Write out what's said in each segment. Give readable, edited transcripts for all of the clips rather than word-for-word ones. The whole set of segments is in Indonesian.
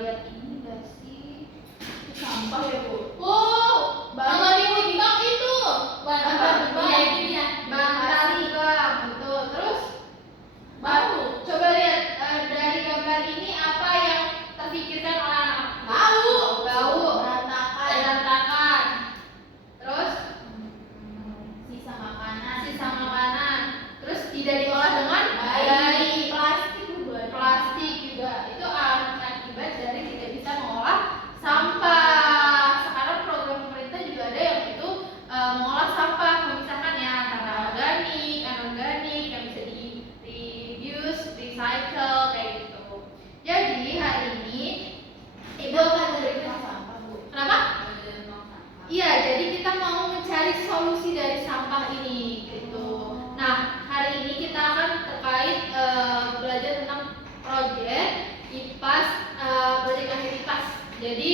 lihat ini nggak sih? Sampah ya Bu. Oh, Bantal di bak itu. Iya ini ya. Bantal bak, betul. Terus Baru. coba lihat dari gambar ini apa yang terpikirkan oleh anak? Bau. Berantakan. Terus Sisa makanan. Terus tidak diolah dengan baik. Plastik juga itu akibat dari tidak bisa mengolah sampah. Sekarang program pemerintah juga ada yang itu mengolah sampah, memisahkannya antara organik, anorganik yang bisa di reuse, recycle kayak gitu. Jadi hari ini Ibu akan memberikan Sampah Bu. kenapa? Iya, jadi kita mau mencari solusi dari sampah ini gitu. Nah, hari ini kita akan terkait belajar tentang proyek IPAS, proyek akhir IPAS. Jadi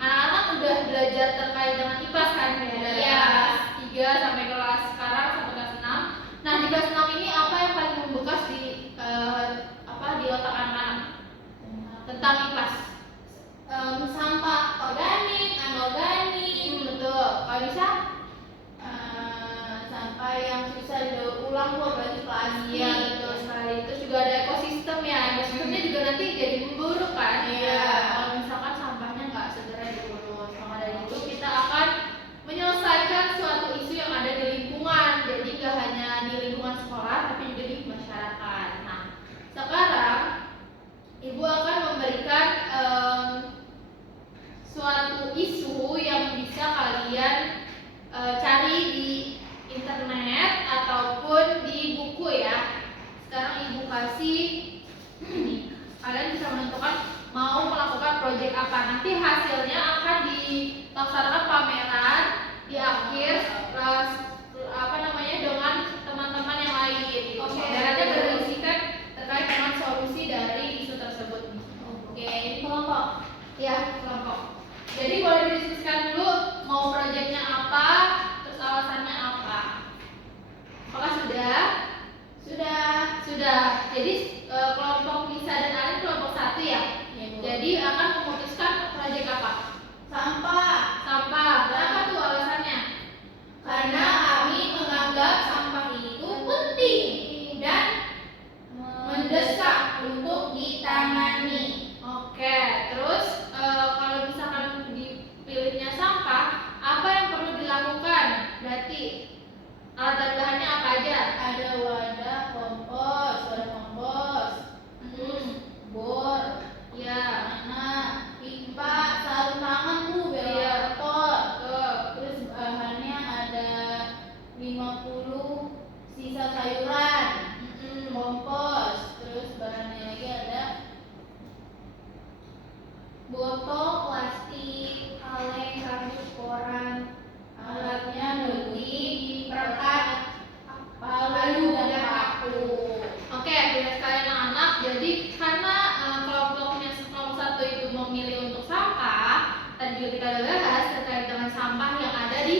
anak-anak udah belajar terkait dengan IPAS kan ya? Iya. Kelas 3 sampai kelas sekarang sampai kelas 6. Nah, di kelas 6 ini apa yang paling membekas di di otak anak-anak tentang IPAS? Sampah organik, anorganik. Betul. Kalau bisa? Sampah yang susah didaur ulang Bu, berarti plastik. Iya betul sekali. Terus juga ada ekosistem ya. Ekosistemnya juga nanti jadi memburuk kan. Iya. Kalau misalkan sampahnya nggak segera diurus. Maka dari itu kita akan menyelesaikan suatu isu yang ada di lingkungan. Jadi nggak hanya di lingkungan sekolah, tapi juga di masyarakat. Nah, sekarang Ibu akan memberikan suatu isu yang bisa kalian cari di internet ataupun di buku ya. Sekarang Ibu kasih ini, kalian bisa menentukan mau melakukan proyek apa. Nanti hasilnya akan dilaksanakan pameran di akhir dengan teman-teman yang lain gitu. Pamerannya berisikan terkait dengan solusi dari isu tersebut. Oke, ini kelompok. Ya, kelompok. Jadi boleh didiskusikan dulu mau proyeknya apa, terus alasannya apa. Apakah sudah? Sudah. Jadi kelompok Nisa dan Alin kelompok 1 ya. Iya, Bu. Jadi akan memutuskan proyek apa? Sampah. Kenapa tuh alasannya? Karena kami menganggap sampah itu penting dan mendesak untuk ditangani. Oke, terus kalau misalkan dipilihnya sampah, apa yang perlu dilakukan? Berarti alat dan bahannya apa aja? Ada wadah kompos, bor, Ya, mana, pipa, sarung tangan Bu, biar Iya. kotor. tuh. Terus bahannya ada 50 sisa sayuran, kompos. Terus bahannya lagi ada botol plastik, kaleng, kardus, koran. Alatnya gunting, perkat, palu, dan paku. Oke, biar sekalian anak-anak. Jadi karena kelompok 1 itu memilih untuk sampah, tadi juga kita udah bahas terkait dengan sampah yang ada di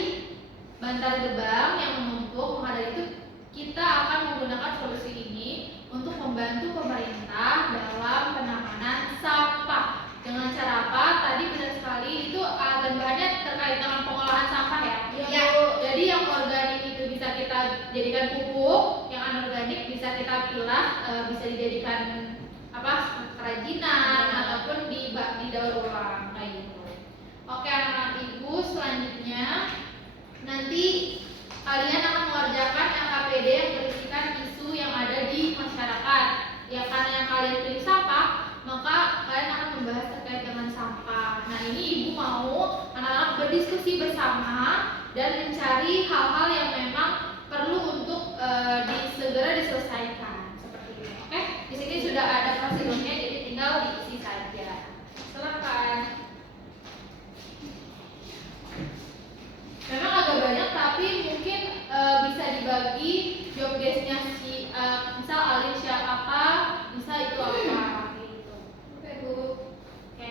bantar gebang yang menumpuk. Maka dari itu kita akan menggunakan solusi ini untuk membantu pemerintah dalam penanganan sampah. Dengan cara apa? Tadi benar sekali itu alat dan bahannya terkait dengan pengolahan sampah ya. Iya. Jadi yang organik itu bisa kita jadikan pupuk, yang anorganik bisa kita pilah, bisa dijadikan kerajinan ataupun didaur ulang kayak gitu. Oke anak-anak Ibu, selanjutnya nanti kalian akan mengerjakan LKPD yang berisikan isu yang ada di masyarakat. Ya karena yang kalian pilih sampah, maka kalian akan membahas terkait dengan sampah. Nah ini Ibu mau anak-anak berdiskusi bersama dan mencari hal-hal yang memang perlu untuk segera diselesaikan seperti itu. Oke, di sini sudah ada prosedurnya, jadi tinggal diisi saja. Silakan. Memang agak banyak, tapi mungkin bisa dibagi job desk-nya misal Alin apa, misal itu apa gitu. Oke Bu. Oke.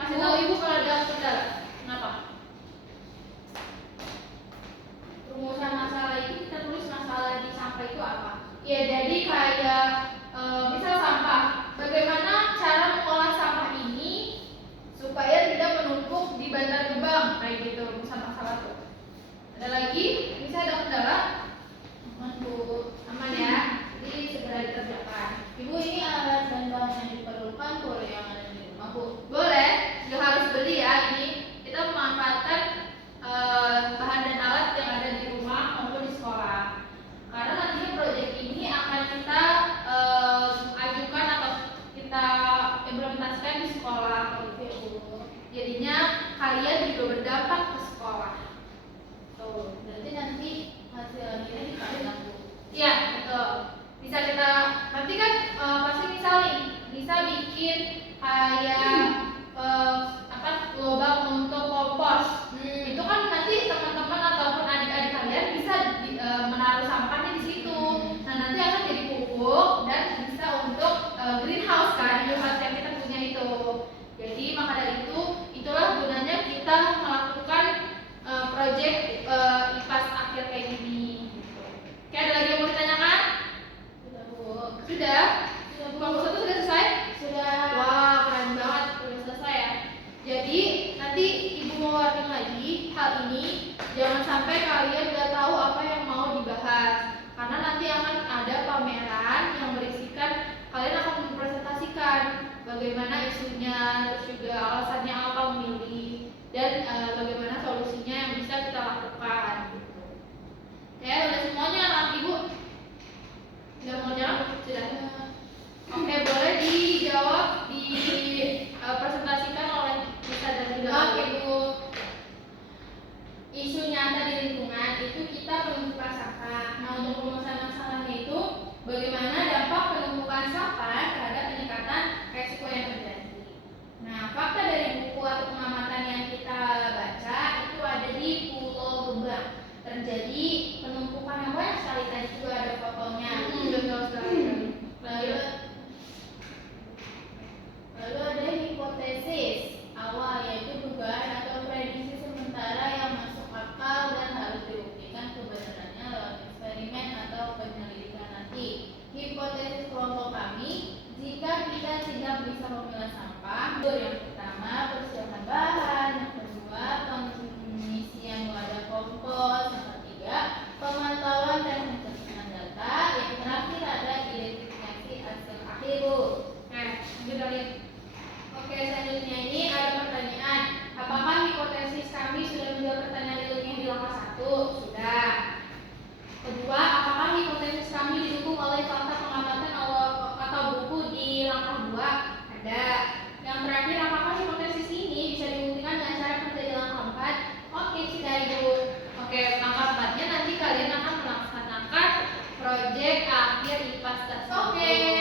Kasih tahu Ibu kalau ada kendala. Kenapa? Rumusan masalah itu kita tulis masalah di sampah itu apa? Ya jadi kayak misal sampah, bagaimana cara mengolah supaya tidak menumpuk di Bantar Gebang kayak gitu masalah tuh. Ada lagi? Bisa ada kendala? Aman Bu. Aman ya? Jadi segera dikerjakan. Ibu, ini alat dan bahan yang diperlukan boleh yang ada di rumah Bu? Boleh, nggak harus beli ya. Ini kita memanfaatkan bahan dan alat yang ada di rumah maupun di sekolah. Karena nantinya proyek ini akan kita ajukan atau kita implementasikan di sekolah. Jadinya kalian juga berdampak ke sekolah. Tuh, berarti nanti hasil akhirnya dipajang Bu. Iya, betul. Bisa kita nanti kan pasti misal nih, bisa bikin kayak lubang untuk kompos. Itu kan nanti teman-teman ataupun adik-adik kalian bisa menaruh sampahnya di situ. Nah, nanti akan jadi pupuk dan bisa untuk greenhouse kan, greenhouse yang kita punya itu. Jadi maka dari itu, itulah gunanya kita melakukan project IPAS akhir kayak gini. Oke, ada lagi yang mau ditanyakan? Sudah Bu. Sudah? Kelompok satu sudah selesai? Sudah. Wah, keren banget, sudah selesai ya. Jadi nanti ibu mau warning lagi hal ini, jangan sampai kalian gak tahu apa yang mau dibahas. Karena nanti akan ada pameran yang berisikan kalian akan mempresentasikan bagaimana isunya, terus juga alasannya apa memilih, dan bagaimana solusinya yang bisa kita lakukan. Gitu. Oke, udah semuanya anak ibu? Udah mau jawab? Sudah. Oke, boleh dijawab, presentasikan oleh Bisa dan juga Oke Bu. Isu nyata di lingkungan itu kita penumpukan sampah. Nah, untuk permasalahan masalahnya itu bagaimana dampak penumpukan sampah terhadap peningkatan resiko yang terjadi. Nah, fakta dari buku atau pengamatan yang kita baca itu ada di Pulau Gebang. Terjadi penumpukan yang banyak sekali, tadi juga ada fotonya. betul sekali. Lalu ada hipotesis awal, yaitu dugaan atau prediksi sementara yang masuk akal dan harus dibuktikan kebenarannya lewat eksperimen atau penyelidikan nanti. Hipotesis kelompok kami, jika kita tidak bisa memilah sampah, yang pertama persiapan bahan, yang kedua pengisian wadah kompos, yang ketiga pemantauan dan pencatatan data, yang terakhir ada identifikasi hasil akhir Bu. Lanjut lagi. Oke, selanjutnya ini ada pertanyaan. Apakah hipotesis kami sudah menjawab pertanyaan ilmiah di langkah 1? Sudah. Kedua, apakah hipotesis kami didukung oleh fakta pengamatan atau buku di langkah 2? Ada. Yang terakhir, apakah hipotesis ini bisa dibuktikan dengan cara kerja di langkah 4? Oke, sudah Ibu. Oke, langkah 4-nya nanti kalian akan melaksanakan proyek akhir IPAS tersebut. Oke.